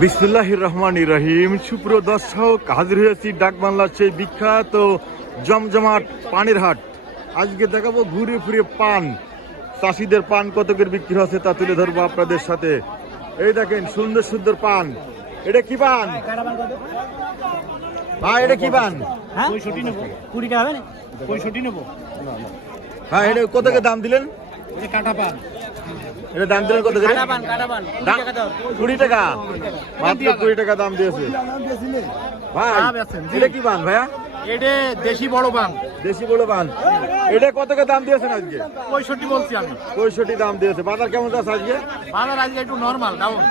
বিসমুল্লাহির রহমান রহিম। সুপ্রিয় দর্শক হাজির হয়েছি ডাক বাংলার সেই বিখ্যাত জমজমাট পানের হাট। আজকে দেখাবো ঘুরে ফিরে পান। চাষিদের পান কতকের বিক্রি হচ্ছে তা তুলে ধরবো আপনাদের সাথে। এই দেখেন সুন্দর সুন্দর পান। এটা কি পান? ভাই এটা কি পান? হ্যাঁ? হ্যাঁ এটা কতকে দাম দিলেন? কাটা পান। এটা দাম দিলেন কত করে? কুড়ি টাকা মাত্র কুড়ি টাকা দাম দিয়েছে। ভাই। এটা কি পান ভাইয়া? এটা দেশি বড় দেশি বড় এটা কত দাম দিয়েছেন আজকে? পঁয়ষট্টি বলছি আমি। পঁয়ষট্টি দাম দিয়েছে। বাজার কেমন যাচ্ছে আজকে? বাজার আজকে একটু নর্মাল ডাউন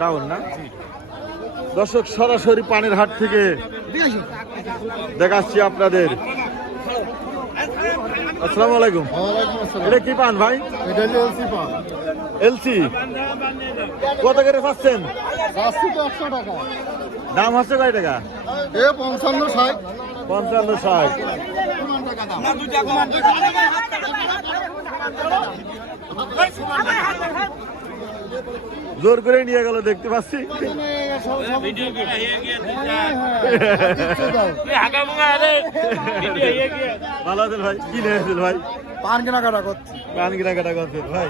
ডাউন না? দর্শক সরাসরি পানির হাট থেকে দেখাচ্ছি আপনাদের। আসসালামু আলাইকুম। এটা কি পান ভাই? এটা এলসি পান। এলসি। কত করে পাচ্ছেন? দাম হচ্ছে কয় টাকা? এ পঞ্চান্ন ষাট। পঞ্চান্ন ষাট। জোর করে নিয়ে গেল দেখতে পাচ্ছি। ভালো আছেন ভাই? কি নিয়েছেন ভাই? পান কেনাকাটা করছি। পান কেনাকাটা করছেন ভাই।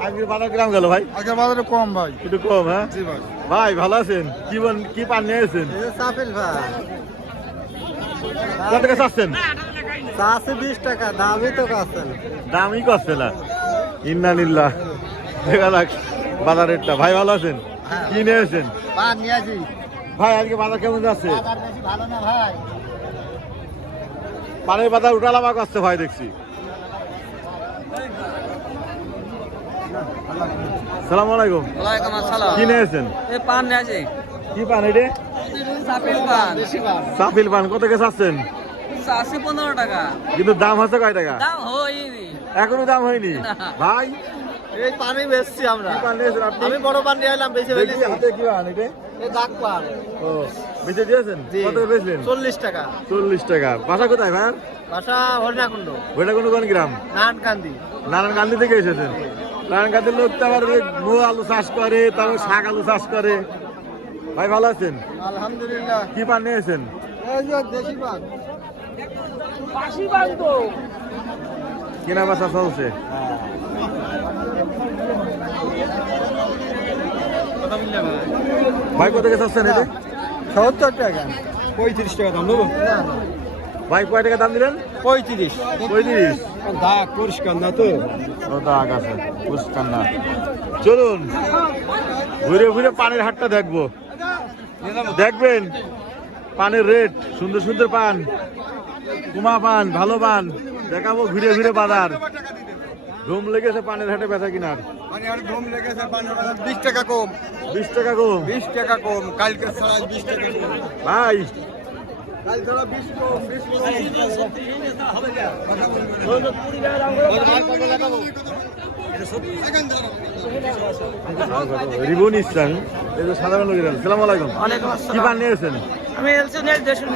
আজকে বাজার গ্রাম গেল ভাই? আগের বাজারে কম ভাই। একটু কম হ্যাঁ? জি ভাই। ভাই ভালো আছেন? কি বন- কি পান নিয়েছেন সাফিল ভাই। কত টাকা চাচ্ছেন? চারশো বিশ টাকা দামই তো কাছেন দামই করছে না। ইন্না নিল্লা দেখা যাক বাজারেরটা ভাই ভালো আছেন? কি নিয়েছেন পান নিয়েছি ভাই আজকে বাজার কেমন যাচ্ছে? ভালো না ভাই। পানের বাজার উঠালামা করছে ভাই দেখছি। সালাম আলাইকুম। ওয়ালাইকুম আসসালাম। কি নিয়েছেন পান নিয়েছি কি পান এটা? সাপিল পান। সাফিল পান কত কে চাচ্ছেন? পনেরো টাকা। কিন্তু দাম হচ্ছে কয় টাকা? দাম হয়নি। এখনও দাম হয়নি? ভাই এই পানি বেচছি আমরা। পান আমি বড় পান নিয়ে এলাম বেশি দেখি হাতে কি পান এটা? এই দাগ পান ও বেঁচে দিয়েছেন? কত বেচলেন? চল্লিশ টাকা। চল্লিশ টাকা। বাসা কোথায় ভাই বাসা হরিণাকুণ্ড। ওইটা কোন গ্রাম। নারায়ণকান্দি। নারায়ণকান্দি থেকে এসেছেন? নারায়ণকান্দির লোক তো আবার মো আলু চাষ করে তারপর শাক আলু চাষ করে। ভাই ভালো আছেন? আলহামদুলিল্লাহ। কি পান নিয়েছেন এই যে দেশি পান। কেনা বেচা চলছে ভাই কত গেছে আসছেন এটা সত্তর টাকা। পঁয়ত্রিশ টাকা দাম দেবো ভাই কয় টাকা দাম দিলেন? পঁয়ত্রিশ। পঁয়ত্রিশ। দাগ পরিষ্কার না তো? ও দাগ আছে পুষ্কার না। চলুন ঘুরে ঘুরে পানের হাটটা দেখব। দেখবেন পানের রেট সুন্দর সুন্দর পান। কুমা পান ভালো পান দেখাবো ঘুরে ঘুরে বাজার। ঘুম লেগেছে পানের হাটে বেচা কিনার। আর ঘুম লেগেছে বিশ টাকা কম। বিশ টাকা কম? বিশ টাকা কম। কালকে বিশ টাকা ভাই। রিবন ইসলাম এই যে সাধারণ লোকের। সালাম আলাইকুম। কি পান নিয়েছেন আমি এলসি নিয়ে দেড়শো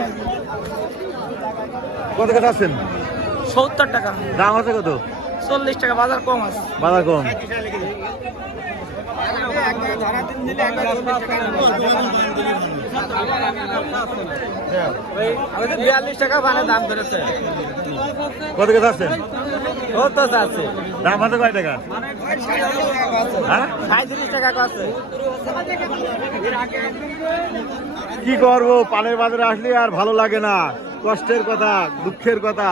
কত টাকা আছেন? সত্তর টাকা। দাম আছে কত? চল্লিশ টাকা বাজার কম আছে। বাজার কম। বিয়াল্লিশ টাকা মানে দাম ধরেছে। কত টাকা আছে। দাম আছে কয় টাকা? হ্যাঁ? সাঁত্রিশ টাকা আছে। কি করব? পানের বাজারে আসলে আর ভালো লাগে না। কষ্টের কথা দুঃখের কথা।